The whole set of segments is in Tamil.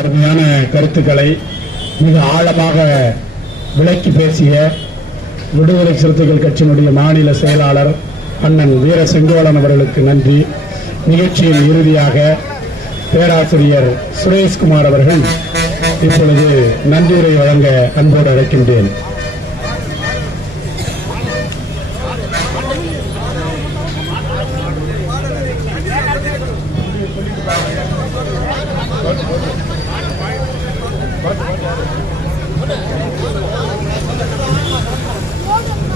அருமையான கருத்துக்களை மிக ஆழமாக விளக்கி பேசிய விடுதலை சிறுத்தைகள் கட்சியினுடைய மாநில செயலாளர் அண்ணன் வீர செங்கோலன் அவர்களுக்கு நன்றி. நிகழ்ச்சியின் இறுதியாக பேராசிரியர் சுரேஷ்குமார் அவர்கள் இப்பொழுது நன்றியுரை வழங்க அன்போடு அழைக்கின்றேன்.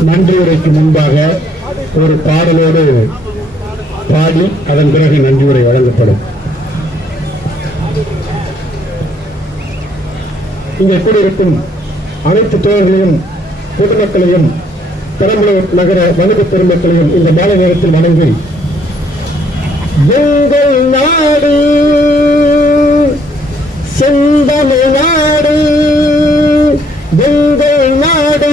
நன்றியுரைக்கு முன்பாக ஒரு பாடலோடு பாடி அதன் பிறகு நன்றியுரை வழங்கப்படும். இங்கே கூடியிருக்கும் அனைத்து தோழர்களையும் பொதுமக்களையும் பெரம்பலூர் நகர வணிக பெருமக்களையும் இந்த மாலை நேரத்தில் வணங்கி எங்கள் நாடு செந்தமிழ் நாடு எங்கள் நாடு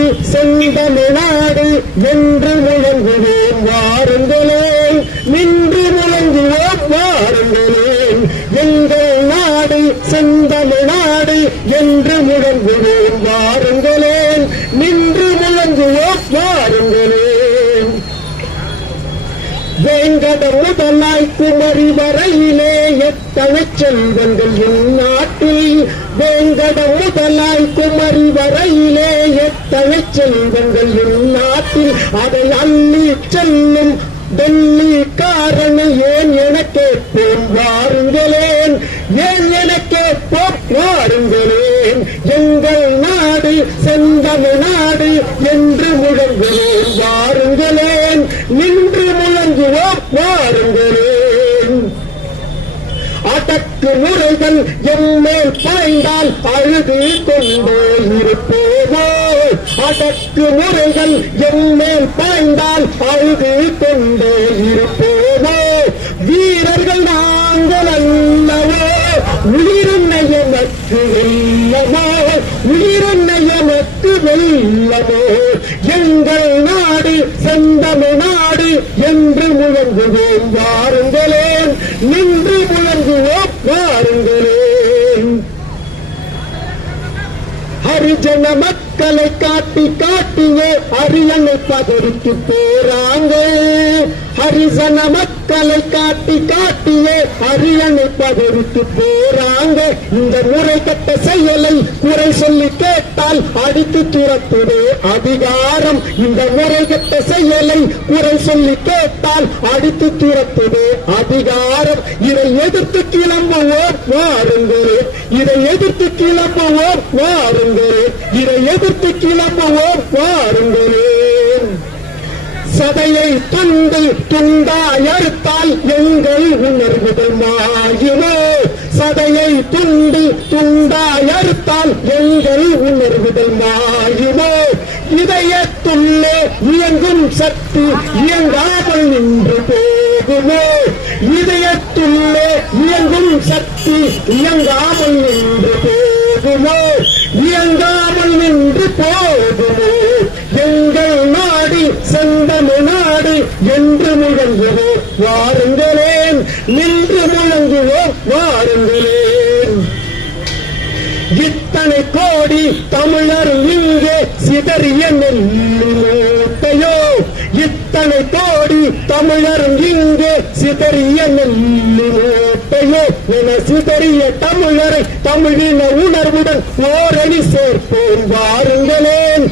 தமிழ்நாடு நாடு முழங்குவோம் வாருங்களேன் நின்று முழங்குவோம் வாருங்களேன் எங்கள் நாடு செந்தமிழ்நாடு என்று முழங்குவோம் வாருங்களேன் நின்று முழங்குவோம் வாருங்களேன் வேங்கட முதலாய் குமரி வரையிலே எத்தனை செல்வங்கள் என் நாட்டில்? வேங்கட முதலாய் குமரி வரையிலே தமிழ் செல்வங்கள் இந்நாட்டில் அதை அள்ளி செல்லும் டெல்லி காரணம் ஏன் எனக்கே போம் வாருங்களேன் ஏன் எனக்கே போம் வாருங்களேன் எங்கள் நாடு செந்தம நாடு என்று முழங்குவோம் வாருங்களேன் நின்று முழங்குவோம். வாருங்களேன். அடக்கு முறைகள் எம்மேல் பாய்ந்தால் அழுது கொண்டே இருப்போம். அடக்கு முறைகள் எம்மேல் பாய்ந்தால் அழுது கொண்டே இருப்போமோ வீரர்கள் நாங்கள் அல்லவோ? உயிரின்னைய மக்கு வெல்லமோ? உயிரின்னைய மக்கு வெல்லமோ? எங்கள் நாடு செந்தமிழ் நாடு என்று முழங்குவோம் வாருங்களேன். நின்று முழங்குவோம் வாருங்களேன் ஜன மக்களை காட்டி காட்டியே அரியணை பதவிக்கு போறாங்க. ஹரிசன மக்களை காட்டி காட்டியே அரியணை பதவிக்கு போற இந்த முறை கட்ட செயலை குறை சொல்லி கேட்டால் அடித்து துரத்துது அதிகாரம். இந்த முறை கட்ட செயலை குறை சொல்லி கேட்டால் அடித்து துரத்துது அதிகாரம். இதை எதிர்த்து கிளம்புவோர் வாருங்கள் இதை எதிர்த்து கிளம்புவோர் வாருங்கள் இதை எதிர்த்து கிளம்புவோர் வாருங்களே. சதையை துண்டு துண்டாய் அறுத்தால் எங்கள் உணர்வுகள் கதையை துண்டு துண்டாயறுத்தால் எங்கள் உணர்வுதல் மாயுமோ? இதயத்துள்ளே இயங்கும் சக்தி இயங்காமல் நின்று போகுமோ? இதயத்துள்ளே இயங்கும் சக்தி இயங்காமல் நின்று போகுமோ? இயங்காமல் நின்று போகுமோ? எங்கள் நாடு செந்தமிழ் நாடு என்று முழங்குவோ வாருங்களேன் நின்று தமிழர் இங்கே சிதறிய நெல்லு இத்தனை கோடி தமிழர் இங்கே சிதறிய நெல்லு என சிதறிய தமிழரை தமிழின உணர்வுடன் ஓரணி சேர்ப்போம் வாருங்களேன்.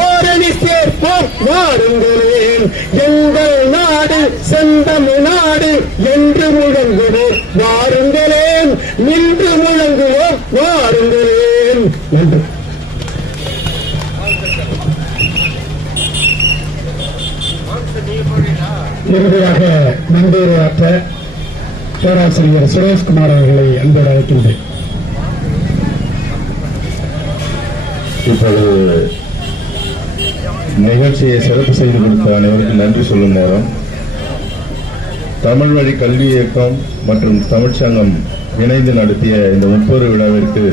ஓரணி சேர்ப்போம் வாருங்களேன். எங்கள் நாடு செந்தமிழ் நாடு என்று முழங்குவோம் வாருங்களேன். நின்று முழங்குவோம் வாருங்களேன். நன்றி. இறுதியாக நன்றியுரையாற்ற பேராசிரியர் சுரேஷ்குமார் அவர்களை அன்போடு அழைக்கின்றேன் இப்பொழுது நிகழ்ச்சியை சிறப்பு செய்து கொடுத்த அனைவருக்கும் நன்றி சொல்லும் நேரம். தமிழ் வழி கல்வி இயக்கம் மற்றும் தமிழ்ச்சங்கம் இணைந்து நடத்திய இந்த முப்பொரு விழாவிற்கு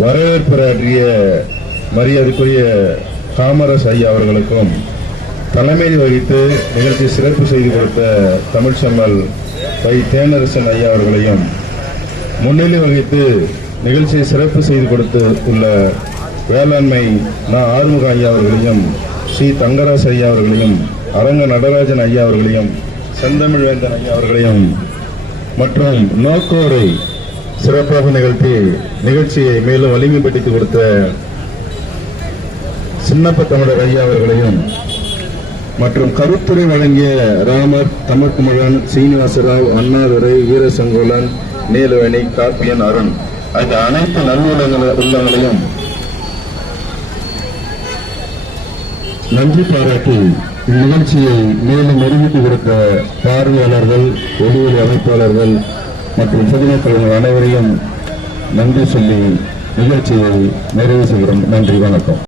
வரவேற்புரையாற்றிய மரியாதைக்குரிய காமராஜ் ஐயா அவர்களுக்கும் தலைமை வகித்து நிகழ்ச்சி சிறப்பு செய்து கொடுத்த தமிழ்ச்செம்மல் வை தேனரசன் ஐயா அவர்களையும் முன்னிலை வகித்து நிகழ்ச்சியை சிறப்பு செய்து கொடுத்து உள்ள வேளாண்மை நா ஆறுமுக ஐயா அவர்களையும் சி தங்கராஜ் ஐயா அவர்களையும் அரங்க நடராஜன் ஐயா அவர்களையும் செந்தமிழ்வேந்தன் ஐயா அவர்களையும் மற்றும் நோக்கோரை சிறப்பாக நிகழ்த்தி நிகழ்ச்சியை மேலும் வலிமைப்படுத்தி கொடுத்த சின்னப்ப தமிழர் ஐயா அவர்களையும் மற்றும் கருத்துரை வழங்கிய ராமர் தமிழ்குமரன் சீனிவாசராவ் அண்ணாதுரை வீரசங்கோலன் நீலவேணி காப்பியன் அருண். ஆகிய அனைத்து நல்லுள்ளங்கள உள்ளங்களையும் நன்றி பாராட்டி இந்நிகழ்ச்சியை மேலும் மெருகிட்டு கொடுத்த பார்வையாளர்கள் ஒளியொலி அமைப்பாளர்கள் மற்றும் பொதுமக்கள் அனைவரையும் நன்றி சொல்லி நிகழ்ச்சியை நிறைவு செய்கிறோம். நன்றி வணக்கம்.